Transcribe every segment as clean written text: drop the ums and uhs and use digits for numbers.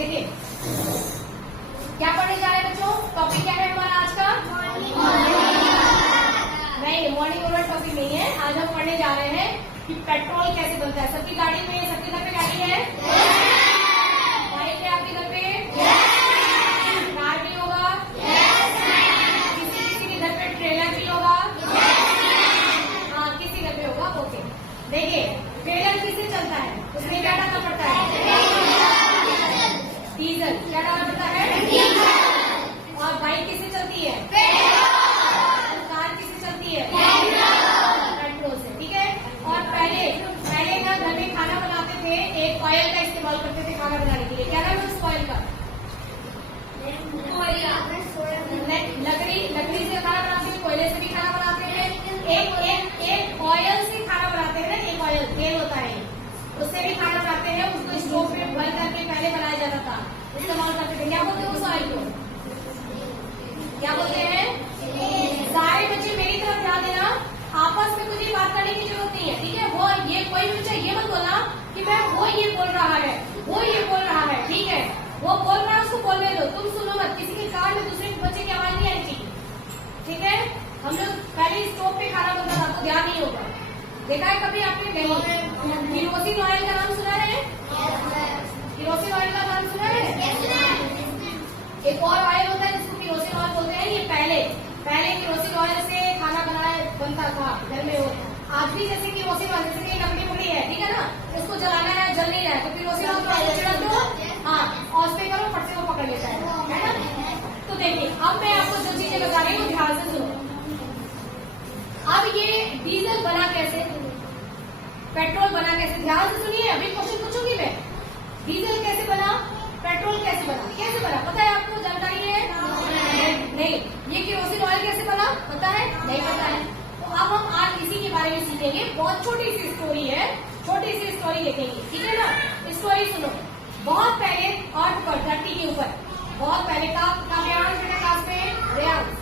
देखिए क्या पढ़ने जा रहे हैं बच्चों? टॉपिक क्या है हमारा आज का? नहीं, मॉर्निंग ओवर टॉपिक नहीं है। आज हम पढ़ने जा रहे हैं कि पेट्रोल कैसे बनता है। सबकी गाड़ी में, सबके घर पे गाड़ी है? बाइक है आपके घर पे? कार भी होगा? किसी के घर पे ट्रेलर भी होगा? हाँ, किसी घर पे होगा। ओके, देखिए ट्रेलर किससे चलता है? उसमें क्या डालना पड़ता है? डीजल। क्या डालना पड़ता है? और बाइक किससे चलती है? और कार किससे चलती है? पेट्रोल से। ठीक है। और पहले ना घर में खाना बनाते थे, एक ऑयल का इस्तेमाल करते थे खाना बनाने के लिए। क्या नाम है उस ऑयल का? लकड़ी से खाना बनाते हैं, कोयले से भी खाना बनाते हैं। एक ऑयल से खाना बनाते हैं ना, एक ऑयल तेल होता है, उससे भी खाना बनाते हैं। उसको स्टोव पे भर करके पहले बनाया जाता था, इस्तेमाल करते थे। क्या बोलते हैं उस ऑयल को? क्या बोलते हैं? सारे बच्चे मेरी तरफ ध्यान देना, आपस में कुछ बात करने की जरूरत नहीं है। ठीक है। वो ये कोई भी बच्चा ये मत बोलना कि मैम वो ये बोल रहा है, वो ये बोल रहा है। ठीक है, वो बोल रहा है उसको बोलने दो, तुम सुनो मत। किसी के कान में दूसरे बच्चे की आवाज नहीं आनी चाहिए। ठीक है। हम लोग पहले स्टोव पे खाना बनता था, आपको ध्यान नहीं होगा। देखा है कभी आपने? नहीं। किरोसिन ऑयल का नाम सुना है? किरोसिन ऑयल का नाम सुना है? एक और ऑयल होता है जिसको किरोसिन ऑयल बोलते हैं। ये पहले किरोसिन ऑयल से खाना बनता था घर में। आज भी जैसे किरोसिन ऑयल, जैसे कि लकड़ी पकड़ी है, ठीक है ना, इसको जलाना है, जल नहीं रहा है, तो किरोसिन ऑयल छिड़क दो, हाँ, और उस पे करो, फट से वो पकड़ लेता है ना। तो देखिए अब मैं आपको जो चीजें बता रही हूँ ध्यान से सुनो। अब ये डीजल बना कैसे, पेट्रोल बना कैसे, ध्यान से सुनिए। अभी क्वेश्चन पूछूंगी मैं, डीजल कैसे बना, पेट्रोल कैसे बना, कैसे बना पता है आपको? जानकारी है? नहीं। ये किरोसिन ऑयल कैसे बना पता है? नहीं पता है। तो अब हम आज इसी के बारे में सीखेंगे। बहुत छोटी सी स्टोरी है, छोटी सी स्टोरी लिखेंगे। ठीक है ना? स्टोरी सुनो। बहुत पहले अर्थ पर, धरती के ऊपर, बहुत पहले का क्लास में रेयांश,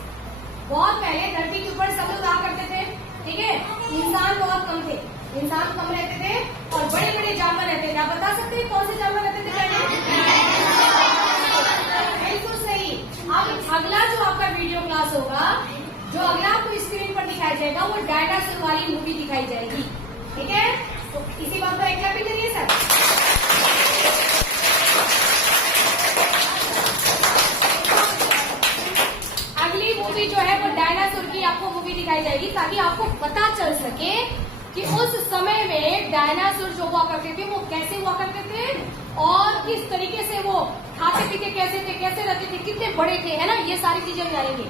बहुत पहले धरती के ऊपर सब लोग रहा करते थे। ठीक है। इंसान बहुत कम थे, इंसान कम रहते थे और बड़े बड़े जानवर रहते थे। आप बता सकते हैं कौन से जानवर रहते थे पहले? बिल्कुल सही। अब अगला जो आपका वीडियो क्लास होगा, जो अगला आपको स्क्रीन पर दिखाई जाएगा, वो डायनासोर वाली मूवी दिखाई जाएगी। ठीक है। तो इसी बात पर एक क्लैपिंग करिए सर। अगली मूवी जो है वो डायनासोर की आपको मूवी दिखाई जाएगी, ताकि आपको पता चल सके कि उस समय में डायनासोर जो हुआ करते थे वो कैसे हुआ करते थे और किस तरीके से वो खाते पीते कैसे थे, कैसे रहते थे, कितने बड़े थे, है ना। ये सारी चीजें हम जानेंगे।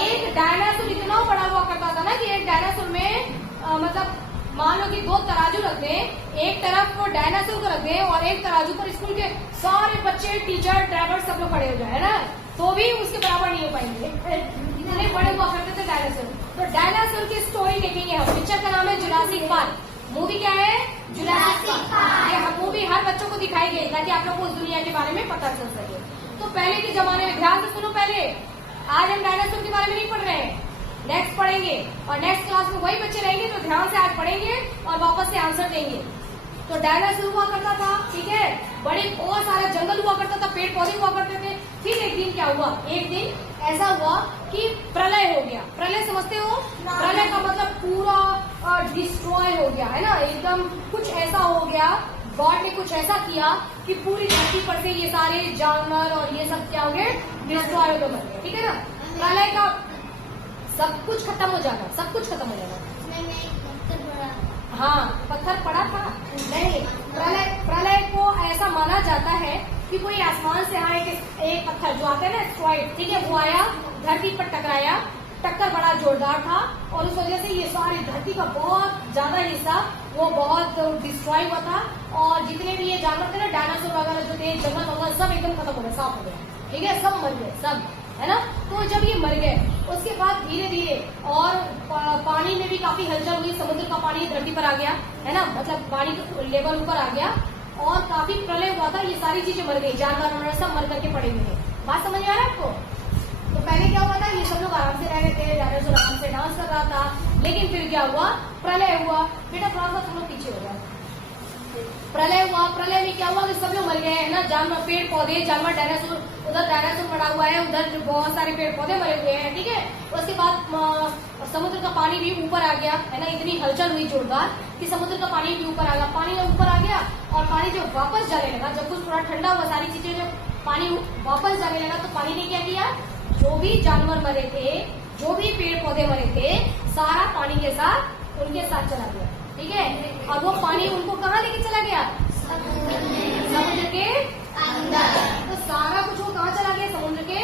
एक डायनासोर इतना बड़ा हुआ करता था ना कि एक डायनासोर में मतलब मान लो कि दो तराजू रख दें, एक तरफ वो डायनासोर को रख दें और एक तराजू पर स्कूल के सारे बच्चे, टीचर, ड्राइवर सब लोग खड़े हो जाए, है ना, तो भी उसके बराबर नहीं हो पाएंगे। इतने बड़े हुआ करते थे डायनासोर। तो डायनासोर की स्टोरी देखेंगे हम। पिक्चर का नाम है जुरासिक पार्क। मूवी क्या है? Jurassic park. ये मूवी हर बच्चों को दिखाई गई ताकि आप लोग को उस दुनिया के बारे में पता चल सके। तो पहले के जमाने में, ध्यान से सुनो पहले, आज हम डायनासोर के बारे में नहीं पढ़ रहे हैं, नेक्स्ट पढ़ेंगे और नेक्स्ट क्लास में वही बच्चे रहेंगे तो ध्यान से आज पढ़ेंगे और वापस से आंसर देंगे। तो डायनासोर हुआ करता था, ठीक है, बड़े बहुत सारा जंगल हुआ करता था, पेड़ पौधे हुआ करते थे। फिर एक दिन क्या हुआ? एक दिन ऐसा हुआ कि प्रलय हो गया। प्रलय समझते हो? प्रलय का मतलब पूरा डिस्ट्रॉय हो गया, है ना, एकदम कुछ ऐसा हो गया। गॉड ने कुछ ऐसा किया कि पूरी धरती पर से ये सारे जानवर और ये सब क्या हो गए? डिस्ट्रॉय हो गए। ठीक है ना? प्रलय का सब कुछ खत्म हो जाना, सब कुछ खत्म हो जाना। हाँ, पत्थर पड़ा था। नहीं, प्रलय को ऐसा माना जाता है कि कोई आसमान से आए एक पत्थर जो आता है ना, एस्टेरॉइड, ठीक है, वो आया, धरती पर टकराया, टक्कर बड़ा जोरदार था और उस वजह से ये सारी धरती का बहुत ज्यादा हिस्सा वो बहुत डिस्ट्रॉय हुआ था। और जितने भी ये जानवर थे ना, डायनासोर वगैरह जो थे, जंगल वगैरह सब एकदम खत्म हो गए, साफ हो गए। ठीक है, सब मर गए, सब, है ना। तो जब ये मर गए उसके बाद धीरे धीरे और पानी में भी काफी हलचल हुई, समुद्र का पानी धरती पर आ गया, है ना, मतलब पानी का लेवल ऊपर आ गया और काफी प्रलय हुआ था। ये सारी चीजें मर गई, जानवर वगैरह सब मर करके पड़े हुए थे। बात समझ आ रहा है आपको? तो पहले क्या हुआ था, ये सब लोग आराम से रह रहे थे, डायनासोर आराम से डांस कर रहा था। लेकिन फिर क्या हुआ? प्रलय हुआ। बेटा थोड़ा सा तुम लोग पीछे हो जाओ। प्रलय हुआ, प्रलय में क्या हुआ कि सब लोग मर गए, है ना, ना, जानवर, पेड़ पौधे, जानवर, डायनासोर, उधर डायनासोर पड़ा हुआ है, उधर बहुत सारे पेड़ पौधे मरे हुए हैं, ठीक है। उसके बाद समुद्र का पानी भी ऊपर आ गया, है ना, इतनी हलचल हुई जोरदार कि समुद्र का पानी भी ऊपर आ गया। पानी ऊपर आ गया और पानी जब वापस जाने लगा, जब कुछ थोड़ा ठंडा हुआ, सारी चीजें जब पानी वापस जाने लगा तो पानी ने क्या किया, जो भी जानवर मरे थे, जो भी पेड़ पौधे मरे थे, सारा पानी के साथ उनके साथ चला गया, ठीक है। और वो पानी उनको कहाँ लेके चला गया, समुद्र के अंदर। तो सारा कुछ वो कहाँ चला गया, समुद्र के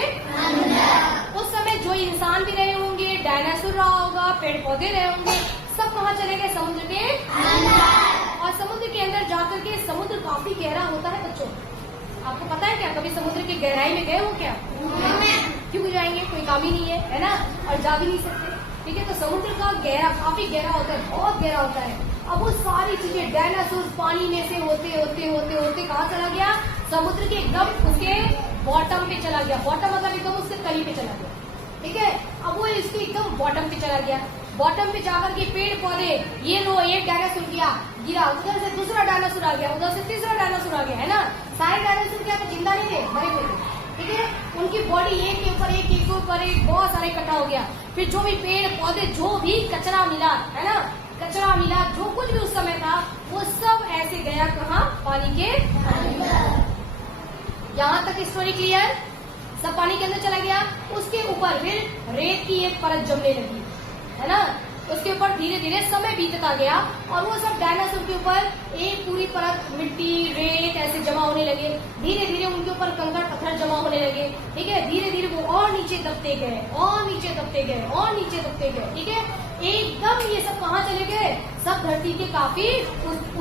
अंदर। उस समय जो इंसान भी रहे होंगे, डायनासोर रहा होगा, पेड़ पौधे रहे होंगे, सब कहाँ चले गए, समुद्र के अंदर। और समुद्र के अंदर जाकर के, समुद्र काफी गहरा होता है बच्चों, आपको पता है क्या, कभी समुद्र की गहराई में गए हो क्या? क्यों जाएंगे, कोई काम ही नहीं है ना, और जा भी नहीं सकते, ठीक है। तो समुद्र का गहरा, काफी गहरा होता है, बहुत गहरा होता है। अब वो सारी चीजें, डायनासोर पानी में से होते होते होते होते कहाँ चला गया, समुद्र के एकदम उसके बॉटम पे चला गया। बॉटम मतलब एकदम उसके तली पे चला गया, ठीक है। अब वो इसके एकदम बॉटम पे चला गया। बॉटम पे जाकर के पेड़ पौधे, ये लो, एक डायनासोर गिरा, उधर से दूसरा डायनासोर आ गया, उधर से तीसरा डायनासोर आ गया, है ना। सारे डायनासोर क्या जिंदा नहीं थे, मरे हुए थे, ठीक है। उनकी बॉडी एक के ऊपर एक, एक के ऊपर एक, बहुत सारे इकट्ठा हो गया। फिर जो भी पेड़ पौधे, जो भी कचरा मिला, है ना, कचरा मिला, जो कुछ भी उस समय था, वो सब ऐसे गया कहाँ, पानी के अंदर। यहाँ तक स्टोरी क्लियर, सब पानी के अंदर चला गया। उसके ऊपर फिर रेत की एक परत जमने लगी, है ना। उसके ऊपर धीरे धीरे समय बीतता गया और वो सब डायनासोर के ऊपर एक पूरी परत मिट्टी, रेत ऐसे जमा होने लगे। धीरे धीरे उनके ऊपर कंकड़ पत्थर जमा होने लगे, ठीक है। धीरे धीरे वो और नीचे दबते गए, और नीचे दबते गए, और नीचे दबते गए, ठीक है। एकदम ये सब कहाँ चले गए, सब धरती के काफी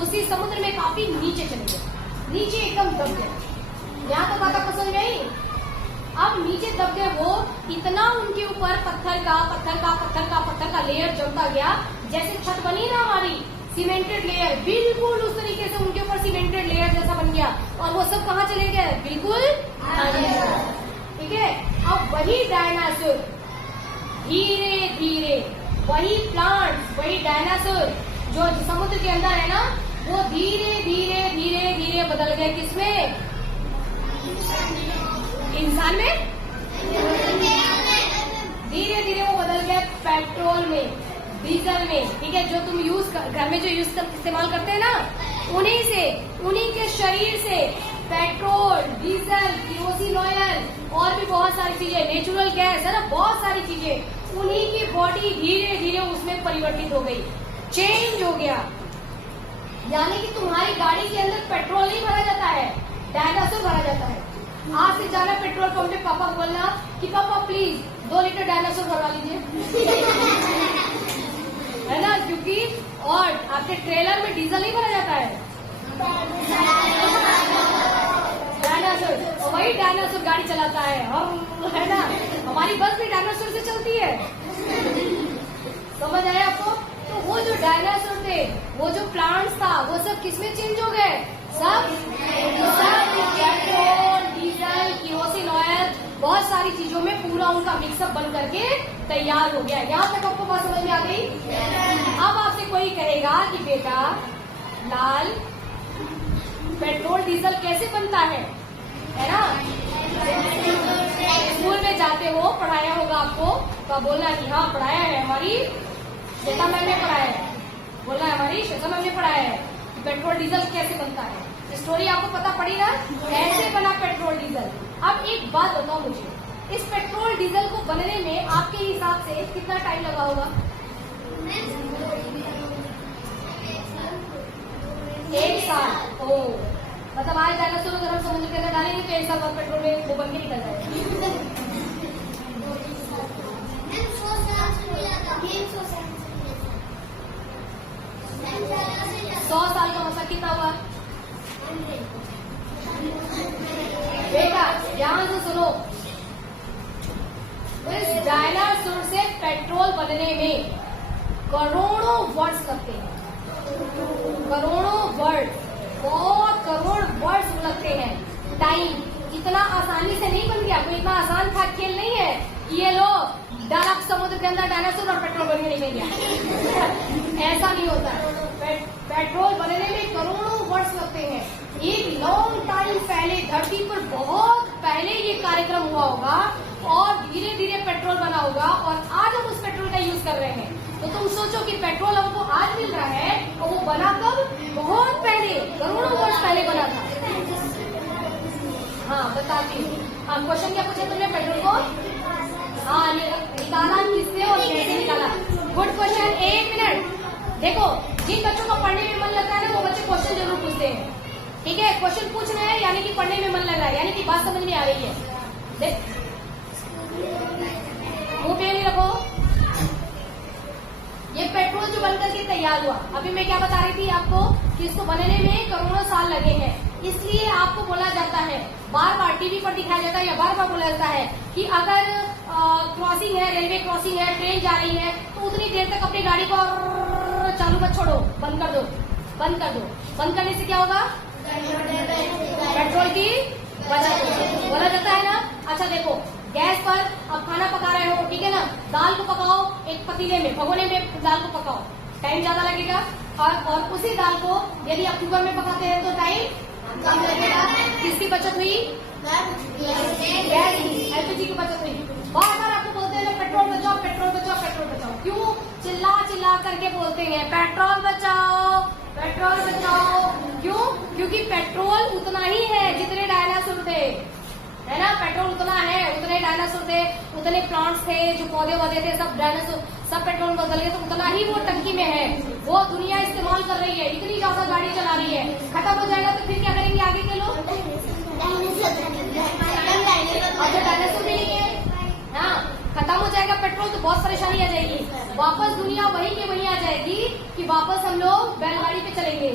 उसी समुद्र में काफी नीचे चले गए, नीचे एकदम दब गए। यहाँ तो बात आपको समझ में आई। अब नीचे दब गए वो, इतना उनके ऊपर पत्थर का लेयर जमता गया, जैसे छत बनी ना हमारी सीमेंटेड लेयर, बिल्कुल उस तरीके से उनके ऊपर सीमेंटेड लेयर जैसा बन गया। और वो सब कहाँ चले गए, बिल्कुल अंदर, ठीक है। अब वही डायनासोर धीरे धीरे, वही प्लांट्स, वही डायनासोर जो समुद्र के अंदर है ना, वो धीरे धीरे धीरे धीरे बदल गए, किसमें, इंसान में। धीरे धीरे वो बदल गया पेट्रोल में, डीजल में, ठीक है। जो तुम घर में जो इस्तेमाल करते हैं ना, उन्हीं से, उन्हीं के शरीर से पेट्रोल, डीजल, केरोसिन ऑयल और भी बहुत सारी चीजें, नेचुरल गैस, है ना, बहुत सारी चीजें, उन्हीं की बॉडी धीरे धीरे उसमें परिवर्तित हो गई, चेंज हो गया। यानी कि तुम्हारी गाड़ी के अंदर पेट्रोल नहीं भरा जाता है, डायनासोर भरा जाता है। आज से जाना पेट्रोल पंप पे, पापा बोलना कि पापा प्लीज 2 लीटर डायनासोर भरवा लीजिए, है ना, क्योंकि और आपके ट्रेलर में डीजल नहीं भरा जाता है, डायनासोर, और वही डायनासोर गाड़ी चलाता है, है ना। हमारी बस भी डायनासोर से चलती है, समझ आया आपको। तो वो जो डायनासोर थे, वो जो प्लांट्स था, वो सब किसमें चेंज हो गए, सब पेट्रोल, डीजल, केरोसिन ऑयल, बहुत सारी चीजों में पूरा उनका मिक्सअप बन करके तैयार हो गया। यहाँ तक आपको बात समझ में आ गई। अब आपसे कोई कहेगा कि बेटा लाल, पेट्रोल डीजल कैसे बनता है ना, स्कूल में जाते हो, पढ़ाया होगा आपको, तो आप बोलना कि हाँ पढ़ाया है, हमारी श्वेता मैम ने पढ़ाया है, बोलना हमारी श्वेता मैम ने पढ़ाया है पेट्रोल डीजल कैसे बनता है। स्टोरी आपको पता पड़ी ना, कैसे बना पेट्रोल डीजल। अब एक बात बताओ मुझे, इस पेट्रोल डीजल को बनने में आपके हिसाब से कितना टाइम लगा होगा? 1 साल। ओ, मतलब आज डायनासोर अगर हम समुद्र के अंदर डालेंगे तो 1 साल बाद पेट्रोल में वो बन के निकल जाएगा। 100 साल का मतलब कितना हुआ बेटा? ध्यान से सुनो, इस डायनासोर से पेट्रोल बनने में करोड़ों वर्ष लगते हैं, करोड़ों वर्ष, बहुत करोड़ वर्ष लगते हैं टाइम। इतना आसानी से नहीं बन गया, कोई इतना आसान था खेल नहीं है कि ये लो डाला समुद्र के अंदर डायनासोर और पेट्रोल बनने निकल गया। ऐसा नहीं होता है। पेट्रोल बनने में करोड़ों वर्ष लगते हैं। एक लॉन्ग टाइम पहले पहले ये कार्यक्रम हुआ होगा और धीरे धीरे पेट्रोल बना होगा और आज हम उस पेट्रोल का यूज कर रहे हैं। तो तुम सोचो कि पेट्रोल हमको आज मिल रहा है और वो बना कब? बहुत पहले, करोड़ों वर्ष पहले बना था। हाँ बताती हूँ। क्वेश्चन क्या पूछा तुमने पेट्रोल को? हाँ निकाला किसने और कैसे निकाला? Good question. 1 मिनट। देखो जिन बच्चों का पढ़ने में मन लगता है ना वो बच्चे क्वेश्चन जरूर पूछते हैं। ठीक है, क्वेश्चन पूछ रहे हैं यानी कि पढ़ने में मन लग रहा है, यानी कि बात समझ में आ रही है। देख मुंह पे नहीं रखो। ये पेट्रोल जो बनकर के तैयार हुआ, अभी मैं क्या बता रही थी आपको कि इसको बनने में करोड़ों साल लगे हैं। इसलिए आपको बोला जाता है, बार बार टीवी पर दिखाया जाता है या बार बार बोला जाता है कि अगर क्रॉसिंग है, रेलवे क्रॉसिंग है, ट्रेन जा रही है तो उतनी देर तक अपनी गाड़ी को चालू मत छोड़ो, बंद कर दो, बंद कर दो। बंद करने से क्या होगा? पेट्रोल की बचत बोला जाता है ना। अच्छा देखो, गैस पर अब खाना पका रहे हो, ठीक है ना, दाल को पकाओ एक पतीले में, भगोने में दाल को पकाओ, टाइम ज्यादा लगेगा। और उसी दाल को यदि आप कुकर में पकाते हैं तो टाइम कम लगेगा। किसकी बचत हुई? गैस की, एलपीजी की बचत हुई। बार बार आपको बोलते हैं पेट्रोल बचाओ, पेट्रोल बचाओ, पेट्रोल बचाओ। क्यों चिल्ला चिल्ला करके बोलते हैं पेट्रोल बचाओ, पेट्रोल बचाओ? क्यों? क्योंकि पेट्रोल उतना ही है जितने डायनासोर थे, है ना। पेट्रोल उतना है, उतने डायनासोर थे, उतने प्लांट्स थे, जो पौधे वौधे थे, सब डायनासोर, सब पेट्रोल बदल गए तो उतना ही वो टंकी में है। वो दुनिया इस्तेमाल कर रही है, इतनी ज्यादा गाड़ी चला रही है। खत्म हो जाएगा तो फिर क्या करेंगे आगे के लोग? अच्छा डायनासोर भी नहीं है। हाँ, खत्म हो जाएगा पेट्रोल तो बहुत परेशानी आ जाएगी। वापस दुनिया वही की वही आ जाएगी कि वापस हम लोग बैलगाड़ी पे चलेंगे।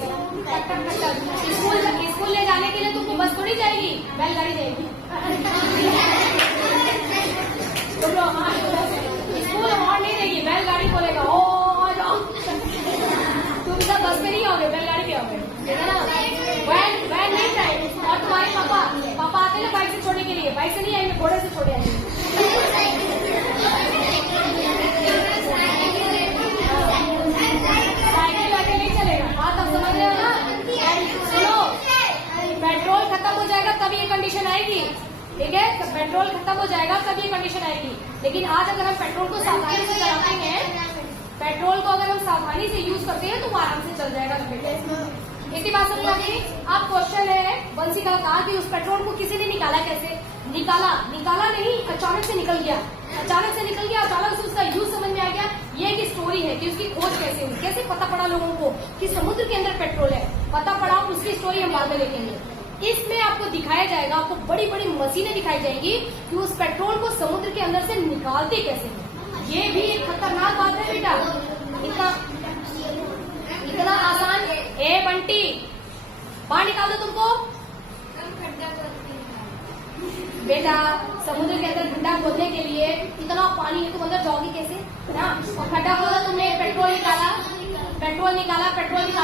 स्कूल ले जाने के लिए तुमको बस थोड़ी जाएगी, बैलगाड़ी जाएगी। स्कूल और नहीं देगी, बैलगाड़ी बोलेगा ओ आ जाओ। तुम सब बस में नहीं आओगे, बैलगाड़ी पे आओगे, है ना। वैन नहीं जाएगी। और तुम्हारे पापा आते हैं ना बाइक से छोड़ने के लिए, बाइक से नहीं आएंगे, घोड़े से छोड़े आएंगे। साइकिल वाइकिल नहीं चलेगा। बात अब समझ रहे हो ना? सुनो, पेट्रोल खत्म हो जाएगा तब ये कंडीशन आएगी, ठीक है। पेट्रोल खत्म हो जाएगा तब ये कंडीशन आएगी। लेकिन आज अगर हम पेट्रोल को सावधानी से चलाते हैं, पेट्रोल को अगर हम सावधानी से यूज करते हैं तो वो आराम से चल जाएगा। इसी बात समझ आ गई। आप क्वेश्चन है बंसी का कहा कि उस पेट्रोल को किसी ने निकाला, कैसे निकाला? निकाला नहीं, अचानक से निकल गया, अचानक से निकल गया, अचानक से उसका यूज समझ में आ गया। ये एक स्टोरी है कि उसकी खोज कैसे हुई, कैसे पता पड़ा लोगों को कि समुद्र के अंदर पेट्रोल है, पता पड़ा। उसकी स्टोरी हम बाद में देखेंगे। इसमें आपको दिखाया जाएगा, आपको बड़ी बड़ी मशीनें दिखाई जाएंगी कि उस पेट्रोल को समुद्र के अंदर से निकालते कैसे हैं। ये भी एक खतरनाक बात है बेटा, इतना आसान। ए बंटी बाहर निकाल दो तुमको। बेटा समुद्र के अंदर गड्ढा खोदने के लिए इतना पानी है, तुम अंदर जाओगी कैसे ना। और गड्ढा खोदा, तुमने पेट्रोल निकाला, पेट्रोल निकाल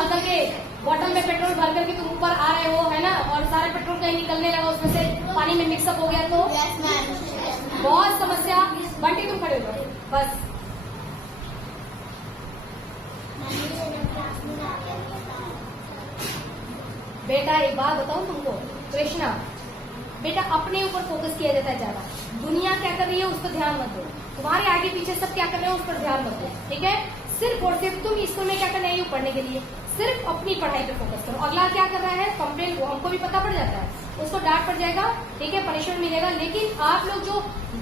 करके बॉटल में पेट्रोल भर करके तुम ऊपर आ रहे हो, है ना। और सारे पेट्रोल कहीं निकलने लगा, उसमें से पानी में मिक्सअप हो गया तो बहुत समस्या। बंटी तुम खड़े हो बस। बेटा एक बात बताऊं तुमको कृष्णा, बेटा अपने ऊपर फोकस किया जाता है ज्यादा। दुनिया क्या कर रही है उस पर ध्यान मत दो, तुम्हारे आगे पीछे सब क्या कर रहे हैं उस पर ध्यान मत दो, ठीक है। सिर्फ और सिर्फ तुम स्कूल में क्या करने आई हो, पढ़ने के लिए, सिर्फ अपनी पढ़ाई पे फोकस करो। अगला क्या कर रहा है कंप्लेन, वो हमको भी पता पड़ जाता है, उसको डांट पड़ जाएगा, ठीक है, पनिशमेंट मिलेगा। लेकिन आप लोग जो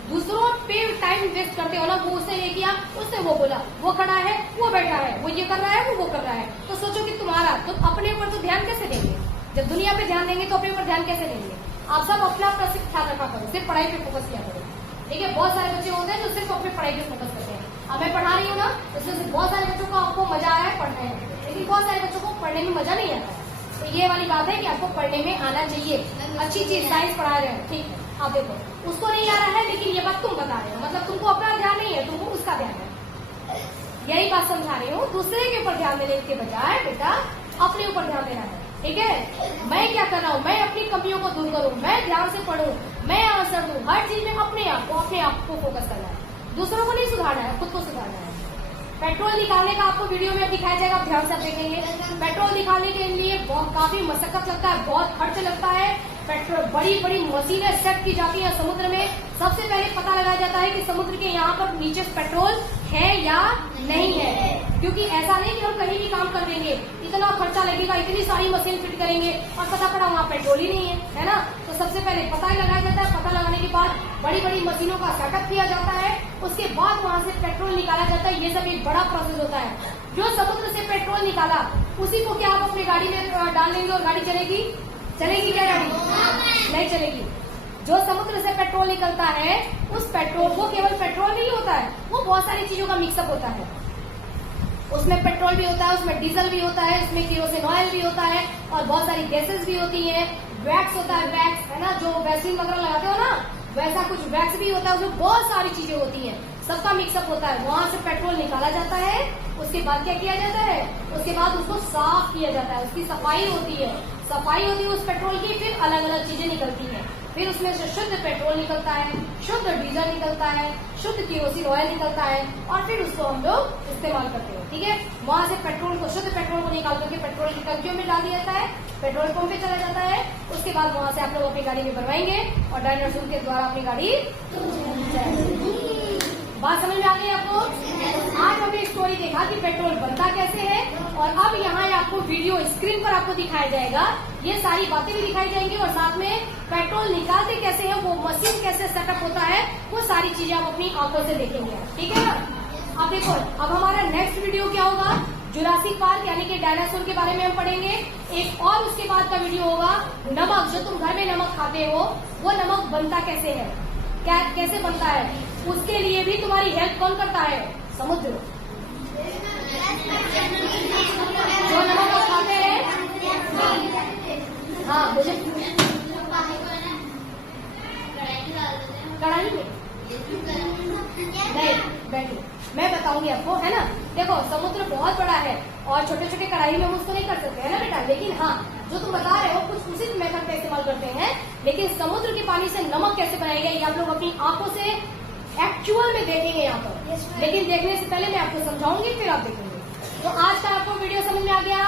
दूसरों पे टाइम वेस्ट करते हो ना, वो उसने ये किया, उसने वो बोला, वो खड़ा है, वो बैठा है, वो ये कर रहा है, वो कर रहा है, तो सोचो कि तुम्हारा तो अपने ऊपर तो ध्यान कैसे देंगे। जब दुनिया पे ध्यान देंगे तो अपने ऊपर ध्यान कैसे देंगे। आप सब अपना सिर्फ ख्याल रखा करो, सिर्फ पढ़ाई पे फोकस किया करो, ठीक है। बहुत सारे बच्चे होते हैं जो सिर्फ अपनी पढ़ाई पे फोकस करते हैं। अब मैं पढ़ा रही हूँ ना, उसमें से बहुत सारे बच्चों को आपको मजा आ रहा है पढ़ने में, लेकिन बहुत सारे बच्चों को पढ़ने में मजा नहीं आता है। तो ये वाली बात है कि आपको पढ़ने में आना चाहिए। अच्छी चीज साइंस पढ़ा रहे हैं, ठीक है, आप देखो उसको नहीं आ रहा है, लेकिन ये बात तुम बता रहे हो, मतलब तुमको अपना ध्यान नहीं है, तुमको उसका ध्यान है। यही बात समझा रही हूँ, दूसरे के ऊपर ध्यान देने के बजाय बेटा अपने ऊपर ध्यान देना है, ठीक है। मैं क्या कर रहा हूँ, मैं अपनी कमियों को दूर करूँ, मैं ध्यान से पढ़ूँ, मैं आंसर दूँ, हर चीज में अपने आप को फोकस करना है, दूसरों को नहीं सुधारना है, खुद को सुधारना है। पेट्रोल निकालने का आपको वीडियो में दिखाया जाएगा, आप ध्यान से देखेंगे। पेट्रोल निकालने के लिए काफी मशक्कत लगता है, बहुत खर्च लगता है, पेट्रोल, बड़ी बड़ी मशीनें सेट की जाती है समुद्र में। सबसे पहले पता लगाया जाता है कि समुद्र के यहाँ पर नीचे पेट्रोल है या नहीं है, क्योंकि ऐसा नहीं कि हम कहीं भी काम कर देंगे, इतना खर्चा लगेगा, इतनी सारी मशीन फिट करेंगे और पता पड़ा वहाँ पेट्रोल ही नहीं है ना। तो सबसे पहले पता लगाया जाता है, पता लगाने के बाद बड़ी बड़ी मशीनों का सेटअप किया जाता है, उसके बाद वहाँ से पेट्रोल निकाला जाता है। ये सब एक बड़ा प्रोसेस होता है। जो समुद्र से पेट्रोल निकाला उसी को क्या आप अपनी गाड़ी में डाल लेंगे और गाड़ी चलेगी? चलेगी क्या गाड़ी? नहीं चलेगी। जो समुद्र से पेट्रोल निकलता है उस पेट्रोल, वो केवल पेट्रोल नहीं होता है, वो बहुत सारी चीजों का मिक्सअप होता है। उसमें पेट्रोल भी होता है, उसमें डीजल भी होता है, इसमें केरोसिन ऑयल भी होता है और बहुत सारी गैसेस भी होती हैं। वैक्स होता है, वैक्स है ना, जो वैक्सीन वगैरह लगाते हो ना, वैसा कुछ वैक्स भी होता है, उसमें बहुत सारी चीजें होती हैं, सबका मिक्सअप होता है। वहां से पेट्रोल निकाला जाता है, उसके बाद क्या किया जाता है? उसके बाद उसको साफ किया जाता है, उसकी सफाई होती है, सफाई होती है उस पेट्रोल की, फिर अलग अलग चीजें निकलती हैं। फिर उसमें से शुद्ध पेट्रोल निकलता है, शुद्ध डीजल निकलता है, शुद्ध केरोसिन ऑयल निकलता है और फिर उसको हम लोग इस्तेमाल करते हैं। ठीक है, वहां से पेट्रोल को, शुद्ध पेट्रोल को निकाल करके पेट्रोल की टंकियों में डाल दिया जाता है, पेट्रोल पंप पे चला जाता है। उसके बाद वहां से आप लोग अपनी गाड़ी में भरवाएंगे और डायनासोर के द्वारा अपनी गाड़ी। बात समझ में आ गई आपको? आज हमने स्टोरी देखा कि पेट्रोल बनता कैसे है और अब यहाँ आपको वीडियो स्क्रीन पर आपको दिखाया जाएगा, ये सारी बातें भी दिखाई जाएंगी और साथ में पेट्रोल निकालते कैसे है, वो मशीन कैसे सेटअप होता है, वो सारी चीजें आप अपनी आंखों से देखेंगे। ठीक है ना? अब देखो, अब हमारा नेक्स्ट वीडियो क्या होगा? जुरासिक पार्क यानी कि डायनासोर के बारे में हम पढ़ेंगे। एक और उसके बाद का वीडियो होगा नमक, जो तुम घर में नमक खाते हो वो नमक बनता कैसे है, क्या कैसे बनता है, उसके लिए भी तुम्हारी हेल्प कौन करता है? समुद्र। जो नमक आप खाते हैं, हाँ मुझे कढ़ाई में नहीं बैठो, मैं बताऊंगी आपको, है ना। देखो समुद्र बहुत बड़ा है और छोटे छोटे कढ़ाई में हम उसको नहीं कर सकते है ना बेटा, लेकिन हाँ जो तुम बता रहे हो कुछ उसी मेथड का इस्तेमाल करते हैं। लेकिन समुद्र के पानी से नमक कैसे बनाएगा ये आप लोग अपनी आंखों से एक्चुअल में देखेंगे यहाँ पर, लेकिन देखने से पहले मैं आपको समझाऊंगी फिर आप देखेंगे। तो आज का आपको वीडियो समझ में आ गया?